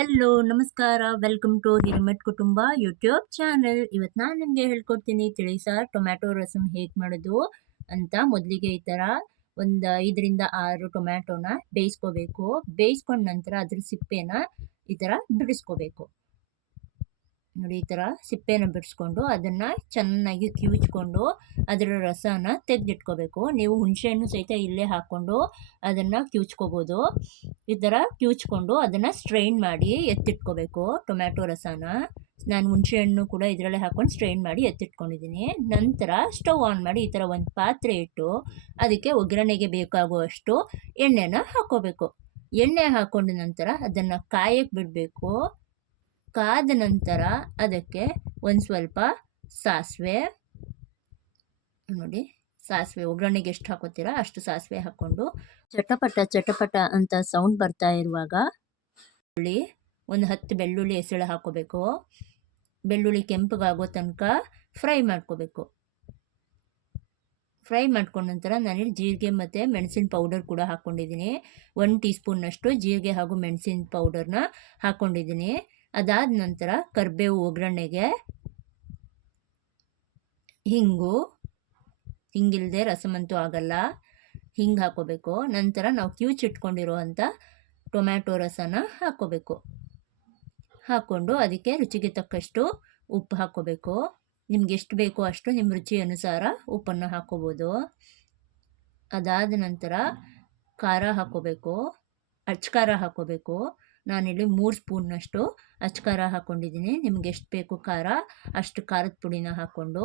Hello ನಮಸ್ಕಾರ. Welcome to ಹಿರಿಮಠ್ ಕುಟುಂಬ YouTube channel. ಇವತ್ತು ನಾನು ನಿಮಗೆ ಹೇಳ್ಕೊಡ್ತೀನಿ ತಿಳಿ ಸಾರು ಟೊಮ್ಯಾಟೊ ರಸಂ ಹೇಗೆ ಮಾಡೋದು ಅಂತ. ಮೊದಲಿಗೆ ಈ ಥರ ಒಂದು 5ರಿಂದ 6 ಟೊಮ್ಯಾಟೊನ ಬೇಯಿಸ್ಕೋಬೇಕು. ಬೇಯಿಸ್ಕೊಂಡ ನಂತರ ಅದ್ರ ಸಿಪ್ಪೆನ ಈ ಥರ ಬಿಡಿಸ್ಕೋಬೇಕು. ನೋಡಿ, ಈ ಥರ ಸಿಪ್ಪೆನ ಬಿಡಿಸ್ಕೊಂಡು ಅದನ್ನು ಚೆನ್ನಾಗಿ ಕಿವುಚ್ಕೊಂಡು ಅದರ ರಸನ ತೆಗೆದಿಟ್ಕೋಬೇಕು. ನೀವು ಹುಣಸೆಹಣ್ಣು ಸಹಿತ ಇಲ್ಲೇ ಹಾಕ್ಕೊಂಡು ಅದನ್ನು ಕಿವುಚ್ಕೋಬೋದು. ಈ ಥರ ಕಿವುಚ್ಕೊಂಡು ಅದನ್ನು ಸ್ಟ್ರೈನ್ ಮಾಡಿ ಎತ್ತಿಟ್ಕೋಬೇಕು ಟೊಮ್ಯಾಟೊ ರಸನ. ನಾನು ಹುಣಸೆಹಣ್ಣು ಕೂಡ ಇದರಲ್ಲೇ ಹಾಕ್ಕೊಂಡು ಸ್ಟ್ರೈನ್ ಮಾಡಿ ಎತ್ತಿಟ್ಕೊಂಡಿದ್ದೀನಿ. ನಂತರ ಸ್ಟವ್ ಆನ್ ಮಾಡಿ ಈ ಥರ ಒಂದು ಪಾತ್ರೆ ಇಟ್ಟು ಅದಕ್ಕೆ ಒಗ್ಗರಣೆಗೆ ಬೇಕಾಗುವಷ್ಟು ಎಣ್ಣೆನ ಹಾಕ್ಕೋಬೇಕು. ಎಣ್ಣೆ ಹಾಕ್ಕೊಂಡ ನಂತರ ಅದನ್ನು ಕಾಯಕ್ಕೆ ಬಿಡಬೇಕು. ಕಾದ ನಂತರ ಅದಕ್ಕೆ ಒಂದು ಸ್ವಲ್ಪ ಸಾಸಿವೆ, ನೋಡಿ ಸಾಸಿವೆ ಒಗ್ಗರಣೆಗೆ ಎಷ್ಟು ಹಾಕೋತೀರಾ ಅಷ್ಟು ಸಾಸಿವೆ ಹಾಕ್ಕೊಂಡು ಚಟಪಟ ಚಟಪಟ ಅಂತ ಸೌಂಡ್ ಬರ್ತಾ ಇರುವಾಗ ಒಂದು 10 ಬೆಳ್ಳುಳ್ಳಿ ಎಸಳು ಹಾಕೋಬೇಕು. ಬೆಳ್ಳುಳ್ಳಿ ಕೆಂಪಗಾಗೋ ತನಕ ಫ್ರೈ ಮಾಡ್ಕೋಬೇಕು. ಫ್ರೈ ಮಾಡ್ಕೊಂಡ ನಂತರ ನಾನಿಲ್ಲಿ ಜೀರಿಗೆ ಮತ್ತು ಮೆಣಸಿನ ಪೌಡರ್ ಕೂಡ ಹಾಕ್ಕೊಂಡಿದ್ದೀನಿ. 1 ಟೀ ಸ್ಪೂನ್ನಷ್ಟು ಜೀರಿಗೆ ಹಾಗೂ ಮೆಣಸಿನ ಪೌಡರ್ನ ಹಾಕ್ಕೊಂಡಿದ್ದೀನಿ. ಅದಾದ ನಂತರ ಕರಿಬೇವು ಒಗ್ಗರಣೆಗೆ, ಹಿಂಗಿಲ್ಲದೆ ರಸಮಂತೂ ಆಗಲ್ಲ, ಹಿಂಗೆ ಹಾಕ್ಕೋಬೇಕು. ನಂತರ ನಾವು ಕಿವುಚಿಟ್ಕೊಂಡಿರುವಂಥ ಟೊಮ್ಯಾಟೊ ರಸನ ಹಾಕ್ಕೋಬೇಕು. ಹಾಕ್ಕೊಂಡು ಅದಕ್ಕೆ ರುಚಿಗೆ ತಕ್ಕಷ್ಟು ಉಪ್ಪು ಹಾಕ್ಕೋಬೇಕು. ನಿಮ್ಗೆ ಎಷ್ಟು ಬೇಕೋ ಅಷ್ಟು ನಿಮ್ಮ ರುಚಿ ಅನುಸಾರ ಉಪ್ಪನ್ನು ಹಾಕ್ಕೋಬೋದು. ಅದಾದ ನಂತರ ಖಾರ ಹಾಕ್ಕೋಬೇಕು, ಅಚ್ಕಾರ ಹಾಕ್ಕೋಬೇಕು. ನಾನಿಲ್ಲಿ 3 ಸ್ಪೂನ್ನಷ್ಟು ಅಚ್ಕಾರ ಹಾಕ್ಕೊಂಡಿದ್ದೀನಿ. ನಿಮ್ಗೆ ಎಷ್ಟು ಬೇಕು ಖಾರ ಅಷ್ಟು ಖಾರದ ಪುಡಿನ ಹಾಕ್ಕೊಂಡು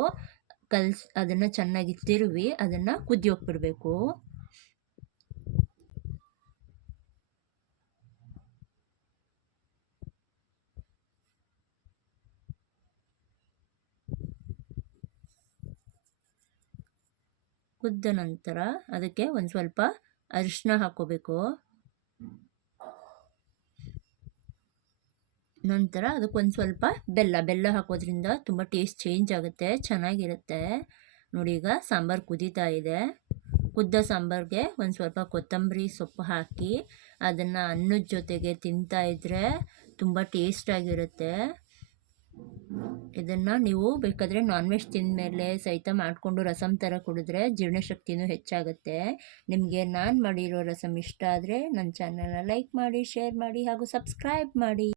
ಅದನ್ನು ಚೆನ್ನಾಗಿ ತಿರುವಿ ಅದನ್ನು ಕುದಿಯೋಕೆ ಬಿಡಬೇಕು. ಕುದ್ದ ನಂತರ ಅದಕ್ಕೆ ಒಂದು ಸ್ವಲ್ಪ ಅರಿಶಿನ ಹಾಕ್ಕೋಬೇಕು. ನಂತರ ಅದಕ್ಕೊಂದು ಸ್ವಲ್ಪ ಬೆಲ್ಲ ಹಾಕೋದ್ರಿಂದ ತುಂಬ ಟೇಸ್ಟ್ ಚೇಂಜ್ ಆಗುತ್ತೆ, ಚೆನ್ನಾಗಿರುತ್ತೆ. ನೋಡಿ, ಈಗ ಸಾಂಬಾರು ಕುದೀತಾ ಇದೆ. ಕುದ್ದ ಸಾಂಬಾರಿಗೆ ಒಂದು ಸ್ವಲ್ಪ ಕೊತ್ತಂಬರಿ ಸೊಪ್ಪು ಹಾಕಿ ಅದನ್ನು ಅನ್ನದ ಜೊತೆಗೆ ತಿಂತಾ ಇದ್ದರೆ ತುಂಬ ಟೇಸ್ಟಾಗಿರುತ್ತೆ. ಇದನ್ನು ನೀವು ಬೇಕಾದರೆ ನಾನ್ ವೆಜ್ ತಿಂದಮೇಲೆ ಸಹಿತ ಮಾಡಿಕೊಂಡು ರಸಂ ಥರ ಕುಡಿದ್ರೆ ಜೀರ್ಣಶಕ್ತಿನೂ ಹೆಚ್ಚಾಗುತ್ತೆ. ನಿಮಗೆ ನಾನು ಮಾಡಿರೋ ರಸಂ ಇಷ್ಟ ಆದರೆ ನನ್ನ ಚಾನಲ್ನ ಲೈಕ್ ಮಾಡಿ, ಶೇರ್ ಮಾಡಿ ಹಾಗೂ ಸಬ್ಸ್ಕ್ರೈಬ್ ಮಾಡಿ.